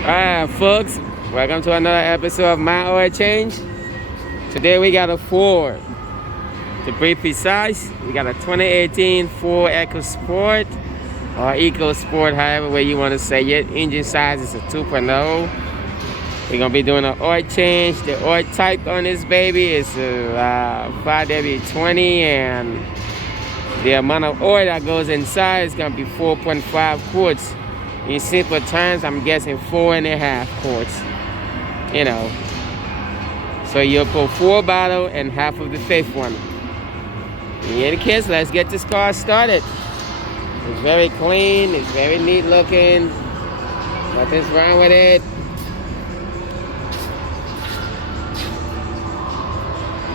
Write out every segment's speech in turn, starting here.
Alright folks, welcome to another episode of My Oil Change. Today we got a Ford. To be precise, we got a 2018 Ford Ecosport or Ecosport, however way you want to say it. Engine size is a 2.0. We're going to be doing an oil change. The oil type on this baby is 5W20, and the amount of oil that goes inside is going to be 4.5 quarts. In simple terms, I'm guessing 4.5 quarts. You know. So you'll put 4 bottles and half of the 5th one. In any case, let's get this car started. It's very clean. It's very neat looking. Nothing's wrong with it.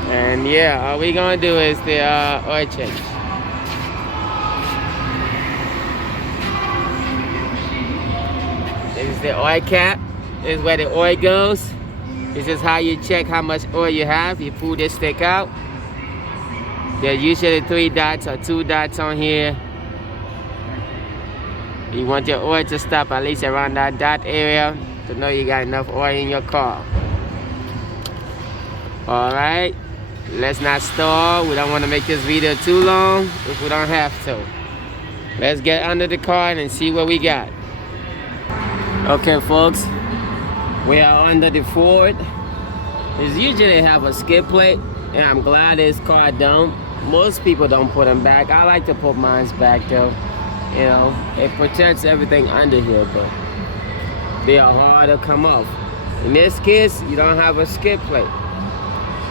And yeah, all we're going to do is the oil change. This is the oil cap. This is where the oil goes. This is how you check how much oil you have. You pull this stick out. There's usually 3 dots or 2 dots on here. You want your oil to stop at least around that dot area to know you got enough oil in your car. Alright, let's not stall. We don't want to make this video too long if we don't have to. Let's get under the car and see what we got. Okay folks, we are under the Ford. It's usually have a skid plate, and I'm glad this car don't. Most people don't put them back. I like to put mine back though. You know, it protects everything under here, but they are hard to come off. In this case, you don't have a skid plate.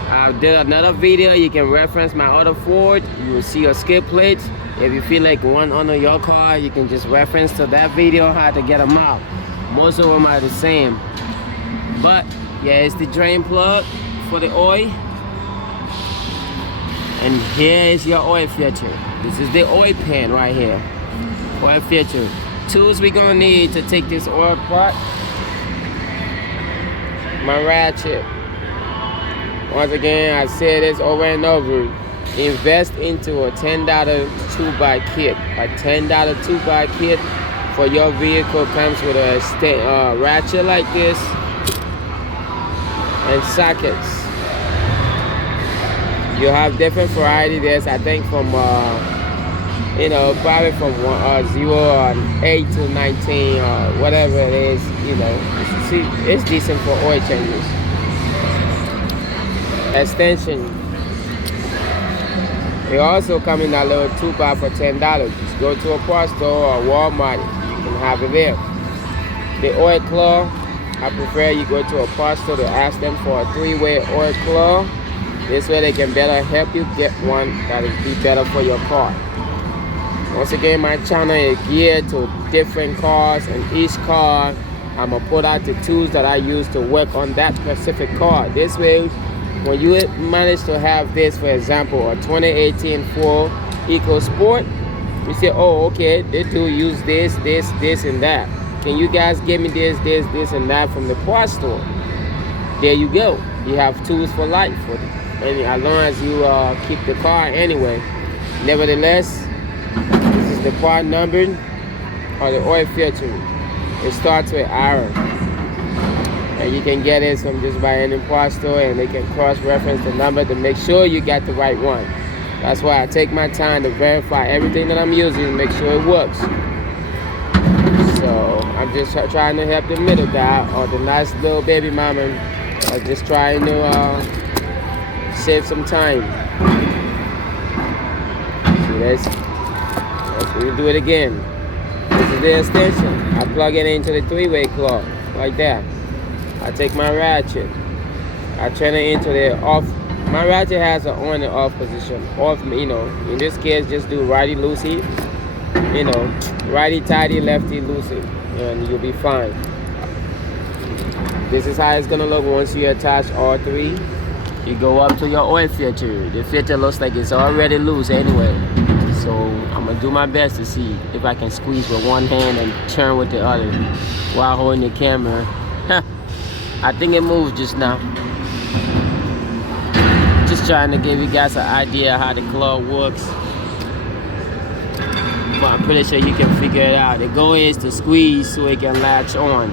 I did another video. You can reference my other Ford. You will see a skid plate. If you feel like one under your car, you can just reference to that video how to get them out. Most of them are the same. But yeah, it's the drain plug for the oil. And here is your oil filter. This is the oil pan right here. Oil filter. Tools we're gonna need to take this oil apart. My ratchet. Once again, I say this over and over. Invest into a $10 2x kit. A $10 2x kit for your vehicle comes with a ratchet like this and sockets. You have different variety. There's, I think, from you know, probably from 0 or 8 to 19 or whatever it is. You know, it's decent for oil changes. Extension. They also come in that little 2x for $10. Just go to a parts store or Walmart. You can have it there. The oil claw. I prefer you go to a parts store to ask them for a 3-way oil claw. This way they can better help you get one that will be better for your car. Once again, my channel is geared to different cars, and each car I'm going to put out the tools that I use to work on that specific car. This way, when you manage to have this, for example, a 2018 Ford Ecosport, you say, oh, okay, they do use this, and that. Can you guys give me this, and that from the parts store? There you go. You have tools for life for them. And as long as you keep the car anyway. Nevertheless, this is the part number or the oil filter. It starts with arrow. And you can get it from just by any parts store, and they can cross-reference the number to make sure you got the right one. That's why I take my time to verify everything that I'm using to make sure it works. So I'm just trying to help the middle guy or the nice little baby mama. I'm just trying to save some time. See this? We'll do it again. This is the extension. I plug it into the 3-way claw like that. I take my ratchet. I turn it into the off. My ratchet has an on and off position. Off, you know, in this case, just do righty loosey. You know, righty tighty, lefty loosey, and you'll be fine. This is how it's gonna look once you attach all 3. You go up to your oil filter. The filter looks like it's already loose anyway. So I'm gonna do my best to see if I can squeeze with one hand and turn with the other while holding the camera. I think it moved just now. Just trying to give you guys an idea how the claw works. But I'm pretty sure you can figure it out. The goal is to squeeze so it can latch on.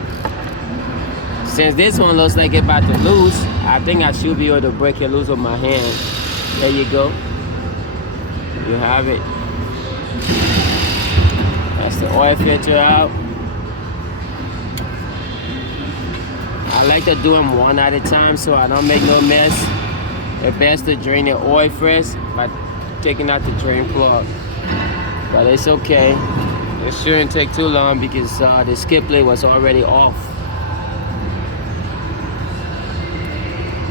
Since this one looks like it's about to loose, I think I should be able to break it loose with my hand. There you go. You have it. That's the oil filter out. I like to do them one at a time so I don't make no mess. It's best to drain the oil first by taking out the drain plug. But it's okay. It shouldn't take too long because the skid plate was already off.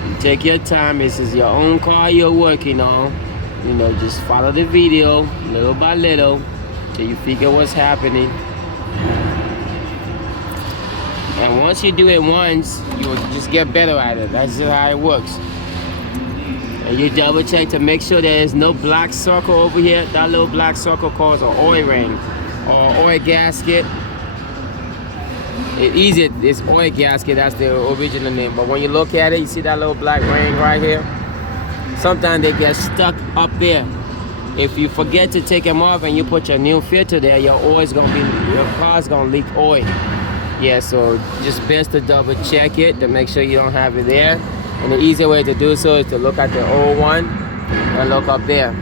You take your time. This is your own car you're working on. You know, just follow the video little by little till you figure what's happening. And once you do it once, you will just get better at it. That's just how it works. And you double check to make sure there is no black circle over here. That little black circle calls an oil ring or oil gasket. It's easy, it's oil gasket, that's the original name. But when you look at it, you see that little black ring right here? Sometimes they get stuck up there. If you forget to take them off and you put your new filter there, your car's gonna leak oil. Yeah, so just best to double check it to make sure you don't have it there. And the easy way to do so is to look at the old one and look up there.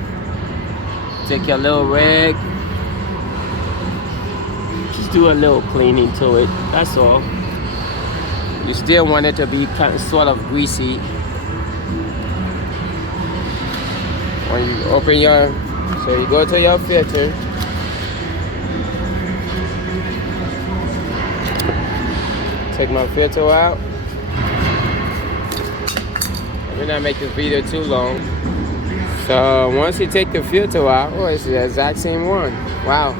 Take your little rag, just do a little cleaning to it, that's all. You still want it to be kind of sort of greasy. When you open so you go to your filter. Take my filter out. Let me not make this video too long. So once you take the filter out, oh, it's the exact same one. Wow.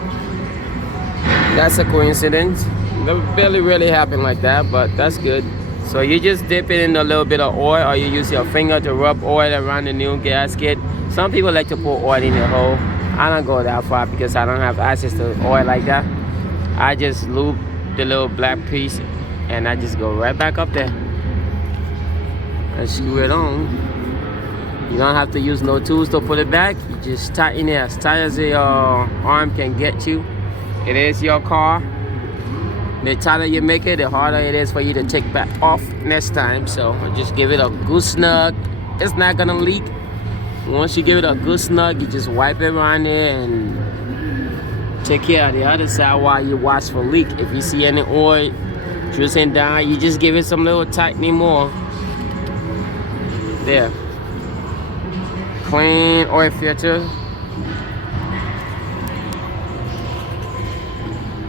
That's a coincidence. That barely really happened like that, but that's good. So you just dip it in a little bit of oil, or you use your finger to rub oil around the new gasket. Some people like to put oil in the hole. I don't go that far because I don't have access to oil like that. I just lube the little black piece and I just go right back up there and screw it on. You don't have to use no tools to put it back. You just tighten it as tight as your arm can get you. It is your car. The tighter you make it, the harder it is for you to take back off next time. So just give it a good snug. It's not gonna leak. Once you give it a good snug, you just wipe it around there and take care of the other side while you watch for leak. If you see any oil drizzling down, you just give it some little tightening more. There. Clean oil filter.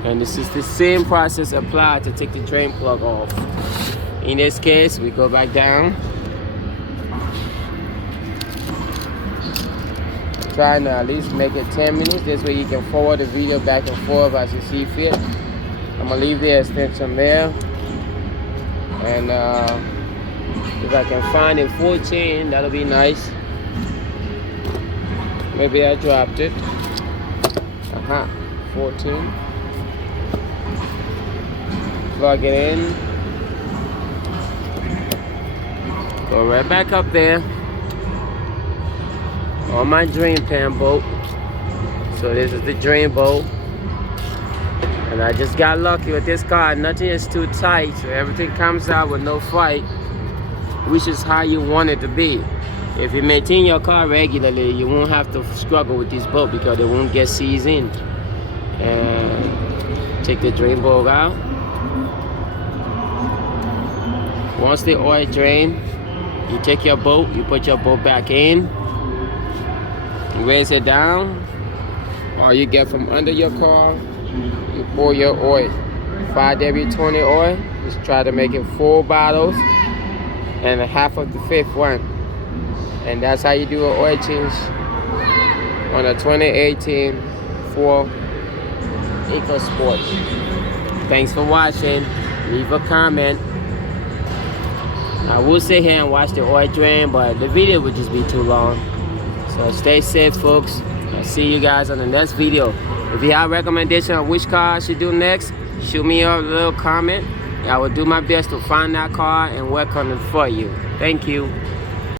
And this is the same process applied to take the drain plug off. In this case, we go back down. Trying to at least make it 10 minutes. This way you can forward the video back and forth as you see fit. I'm gonna leave the extension there. And if I can find a full chain, that'll be nice. Maybe I dropped it. 14. Plug it in. Go right back up there on my drain pan bolt. So this is the drain bolt. And I just got lucky with this car. Nothing is too tight, so everything comes out with no fight, which is how you want it to be. If you maintain your car regularly, you won't have to struggle with this bolt because it won't get seized in. And take the drain bolt out. Once the oil drain, you take your bolt, you put your bolt back in, raise it down, or you get from under your car, you pour your oil. 5W20 oil, just try to make it 4 bottles and half of the 5th one. And that's how you do an oil change on a 2018 Ford Ecosport. Thanks for watching. Leave a comment. I will sit here and watch the oil drain, but the video would just be too long. So stay safe, folks. I'll see you guys on the next video. If you have a recommendation of which car I should do next, shoot me a little comment. I will do my best to find that car and work on it for you. Thank you.